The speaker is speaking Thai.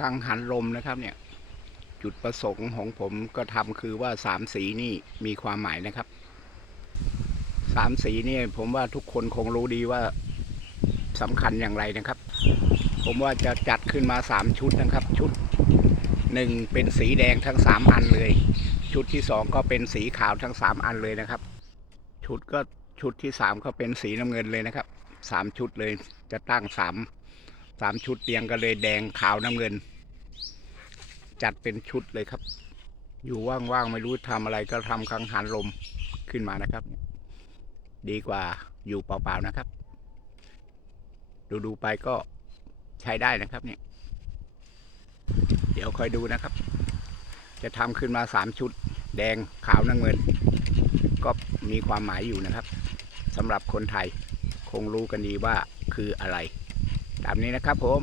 กังหันลมนะครับเนี่ย จุดประสงค์ของผมก็ทำคือว่าสามสีนี่มีความหมายนะครับสามสีนี่ผมว่าทุกคนคงรู้ดีว่าสำคัญอย่างไรนะครับ ผมว่าจะจัดขึ้นมาสามชุดนะครับ ชุดหนึ่งเป็นสีแดงทั้งสามอันเลย ชุดที่สองก็เป็นสีขาวทั้งสามอันเลยนะครับ ชุดก็ชุดที่สามก็เป็นสีน้ำเงินเลยนะครับสามชุดเลยจะตั้งสาม สามชุดเรียงกันเลยแดงขาวน้ำเงิน จัดเป็นชุดเลยครับ อยู่ว่างๆไม่รู้ทำอะไรก็ทำกังหันลมขึ้นมานะครับ ดีกว่าอยู่เปล่าๆนะครับ ดูๆไปก็ใช้ได้นะครับเนี่ย เดี๋ยวคอยดูนะครับ จะทำขึ้นมาสามชุด แดงขาวน้ำเงิน ก็มีความหมายอยู่นะครับสำหรับคนไทยคงรู้กันดีว่าคืออะไร ตามนี้นะครับผม